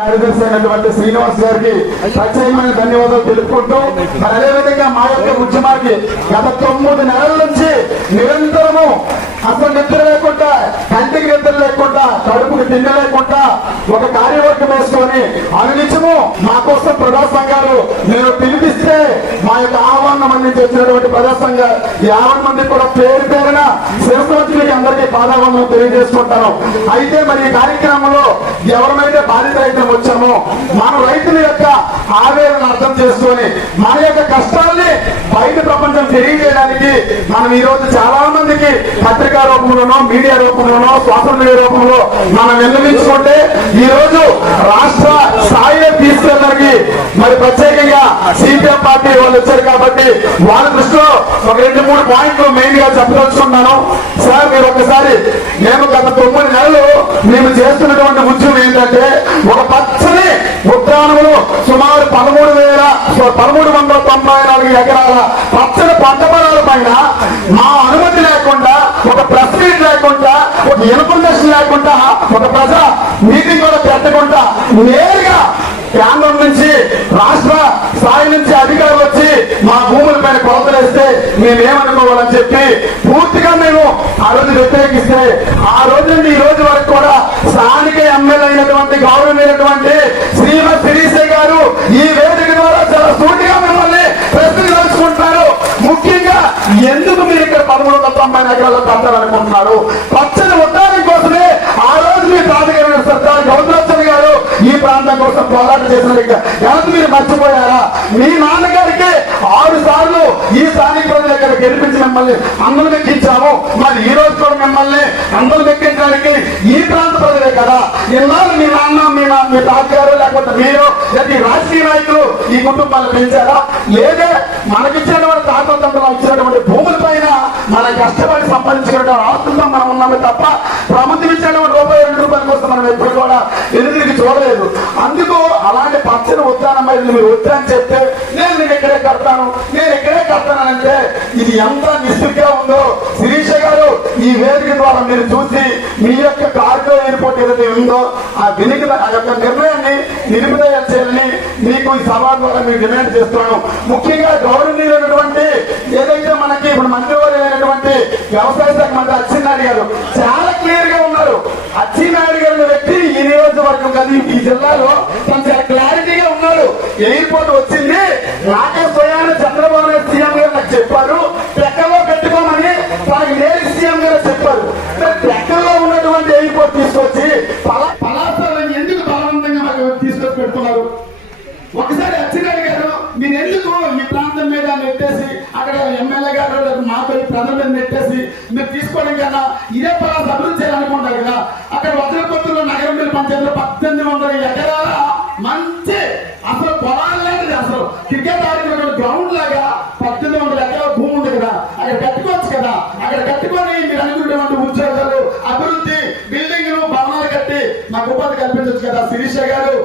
కార్యదర్శి అయినటువంటి శ్రీనివాస్ గారికి ప్రత్యేకమైన ధన్యవాదాలు తెలుపుకుంటూ మరి అదేవిధంగా మా యొక్క ఉద్యమానికి గత 9 నెలల నుంచి నిరంతరము అసలు నిద్ర లేకుండా కంటికి నిద్ర లేకుండా కడుపుకి తిండి లేకుండా ఒక కార్యవర్గం వేసుకొని అనునిత్యము మా కోసం ప్రజా సంఘాలు నేను పిలిపిస్తే మా యొక్క ఆహ్వానం అందించి వచ్చినటువంటి ప్రజా సంఘ 50 మంది కూడా పేరు పేరున శిరస్వతికి అందరికీ పాదావందనం తెలియజేసుకుంటాను. అయితే మరి ఈ కార్యక్రమంలో ఎవరినైతే బాధిత రైతులు వచ్చామో మన రైతుల యొక్క ఆవేదన అర్థం చేసుకొని మన యొక్క కష్టాల్ని బయట ప్రపంచం తెలియజేయడానికి మనం ఈ రోజు చాలా మందికి పత్రికా రూపంలోనో మీడియా రూపంలోనో సోషల్ మీడియా రూపంలో మనం విన్నవించుకుంటే ఈ రోజు రాష్ట్ర స్థాయిలో తీసుకెళ్ళడానికి మరి ప్రత్యేకంగా సిపిఎం పార్టీ వాళ్ళు వచ్చారు కాబట్టి వాళ్ళ దృష్టిలో ఒక 2-3 పాయింట్లు మెయిన్ గా చెప్పదలుచుకున్నాను. సార్ మీరు ఒకసారి మేము గత 9 నెలలు మేము చేస్తున్నటువంటి ఉద్యమం ఏంటంటే ఒక పచ్చని ఉద్యానములు సుమారు 1394 ఎకరాల పచ్చని పంట పొలాల పైన మా అనుమతి లేకుండా ఒక ప్రెస్ మీట్ లేకుండా ఒక ఇన్ఫర్మేషన్ లేకుండా ఒక ప్రజా మీటింగ్ కూడా పెట్టకుండా నేరుగా కేంద్రం నుంచి రాష్ట్ర స్థాయి నుంచి అధికారులు వచ్చి మా భూముల పైన కొలతలేస్తే మేమేమనుకోవాలని చెప్పి పూర్తిగా మేము ఆ రోజు వ్యతిరేకిస్తే ఆ రోజు నుండి ఈ రోజు వరకు కూడా స్థానిక ఎమ్మెల్యే అయినటువంటి గౌరవమైనటువంటి శ్రీమతి శిరీష గారు ఈ వేదిక ద్వారా చాలా సూటిగా మిమ్మల్ని ప్రశ్నలు తెలుసుకుంటున్నారు. ముఖ్యంగా ఎందుకు మీరు ఇక్కడ 1390 ఎకరాల్లో కట్టాలనుకుంటున్నారు? పచ్చని ఉద్యానం కోసమే ఆ రోజు మీ ప్రాధికార సర్దార్ గౌరవచంద్ర గారు ఈ ప్రాంతం కోసం పోరాటం చేసిన ఎవరు మీరు మర్చిపోయారా? మీ నాన్నగారికి 6 సార్లు ఈ స్థానిక ప్రజల దగ్గర గెలిపించి మిమ్మల్ని అందరూ ఎక్కించాము. మరి ఈ రోజు కూడా మిమ్మల్ని అందరూ ఎక్కించడానికి ఈ ప్రాంత ప్రజలే కదా. ఎన్నాళ్ళు మీ నాన్న మీ తాతగారు లేకపోతే మీరు లేదా రాజకీయ నాయకులు ఈ కుటుంబాన్ని పెంచారా? లేదే మనకిచ్చినటువంటి తాతతంత్రం ఇచ్చినటువంటి భూముల పైన మనం కష్టపడి సంపాదించుకున్నటువంటి ఆస్తులతో మనం ఉన్నామే తప్ప ప్రభుత్వం ఇచ్చినటువంటి రూపాయల కోసం మనం ఎప్పుడు కూడా ఎదురికి చూడలేదు. అందుకు అలాంటి పచ్చని ఉద్యానం మీరు వద్దని చెప్తే నేను ఇక్కడే కడతానంటే ఇది ఎంత నిస్సిగ్గా ఉందో శిరీష గారు ఈ వేదిక ద్వారా మీరు చూసి మీ యొక్క కార్గో ఎయిర్పోర్ట్ ఏదైతే ఉందో ఆ యొక్క నిర్ణయాన్ని నిలుపుదల చేయాలని మీకు ఈ సభ ద్వారా మీరు డిమాండ్ చేస్తున్నాను. ముఖ్యంగా గౌరవనీయులైనటువంటి ఏదైతే మనకి ఇప్పుడు మంత్రివర్యులైనటువంటి వ్యవసాయ శాఖ మంత్రి అచ్చెన్నాయుడు గారు చాలా క్లియర్ గా ఉన్నారు. అచ్చెన్నాయుడు గారి వ్యక్తి ఈ నియోజకవర్గం కాదు ఈ జిల్లాలో చాలా క్లారిటీగా ఉన్నారు. ఎయిర్పోర్ట్ వచ్చింది నాకే స్వయాన్ని చంద్రబాబు నాయుడు సీఎం గారు నాకు చెప్పారు, లెక్కలో పెట్టుకోమని మనకి నేరు సీఎం గారు చెప్పారు. లెక్కల్లో ఉన్నటువంటి ఎయిర్పోర్ట్ తీసుకొచ్చి పలాసాలను ఎందుకు బలవంతంగా మాకు తీసుకొచ్చి పెడుతున్నారు? ఒకసారి అచ్చెన్నాయుడు గారు మీరు ఎందుకు మీ ప్రాంతం మీద నెట్టేసి అక్కడ ఎమ్మెల్యే గారు మాపై ప్రజల మీద నెట్టేసి మీరు తీసుకోవడం కన్నా ఇదే పలాస అభివృద్ధి చేయాలనుకుంటారు కదా. అక్కడ వజ్రపత్రులు నగరంపల్లి పంచాయతీలో 1800 ఎకరాల మంచి అసలు పొలాలు లాంటిది, అసలు క్రికెట్ ఆడిన గ్రౌండ్ లాగా 1800 ఎకరాల భూమి ఉంది కదా. అక్కడ కట్టుకోవచ్చు కదా. అక్కడ కట్టుకొని మీరు అనుకున్నటువంటి ఉద్యోగాలు అభివృద్ధి బిల్డింగ్ భవనాలు కట్టి మాకు ఉపాధి కల్పించవచ్చు కదా. శిరీష గారు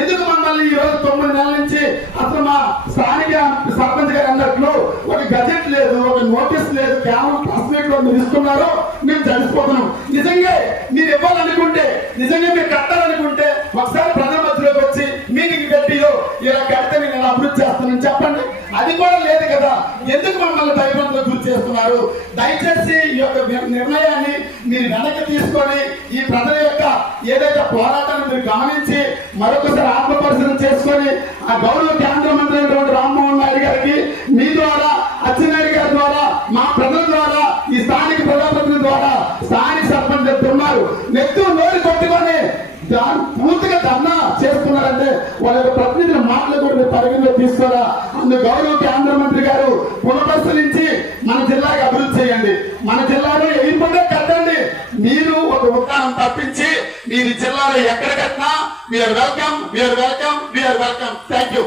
ఎందుకు మమ్మల్ని ఈ రోజు 9 నెలల నుంచి అసలు మా స్థానిక సర్పంచ్ గారు అన్నట్లు ఒక గజెట్ లేదు, ఒక నోటీస్ లేదు, కేవలం ప్రెస్ మీట్ లో మీరు ఇస్తున్నారు. మేము చనిపోతున్నాం. నిజంగా మీరు ఇవ్వాలనుకుంటే, నిజంగా మీరు కట్టాలనుకుంటే ఒకసారి ప్రజల మధ్యలోకి వచ్చి మీటింగ్ పెట్టిలో ఇలా కడితే నేను అభివృద్ధి చేస్తానని చెప్పండి. అది కూడా లేదు కదా. ఎందుకు మమ్మల్ని భయభ్రాంతులకు గురి చేస్తున్నారు? దయచేసి ఈ యొక్క నిర్ణయాన్ని మీరు వెనక్కి తీసుకొని ఈ ప్రజల యొక్క ఏదైతే పోరాటాన్ని మీరు గమనించి మరొకసారి ఆత్మపరిశీలన చేసుకొని ఆ గౌరవ కేంద్ర మంత్రి అయినటువంటి రామ్మోహన్ నాయుడు గారికి మీ ద్వారా అచ్చెన్నాయుడు గారి ద్వారా మా ప్రజల ద్వారా ఈ స్థానిక ప్రజాప్రతినిధుల ద్వారా స్థానిక సర్పంచ్ చెప్తున్నారు నెత్తు నోరు కొట్టుకొని పూర్తిగా ధర్నా చేస్తున్నారంటే వాళ్ళ యొక్క ప్రతినిధుల మాటలు కూడా మీరు పరిగణలో తీసుకోరా? అందుకు గౌరవ కేంద్ర మంత్రి గారు పునఃపరిశీలించి మన జిల్లాకి అభివృద్ధి చేయండి. మన జిల్లాలో ఎయిర్పోర్టే కట్టండి. మీరు ఒక ఉద్యానం తప్పించి మీరు జిల్లాలో ఎక్కడ కట్టినా వీఆర్ వెల్కమ్. Thank you.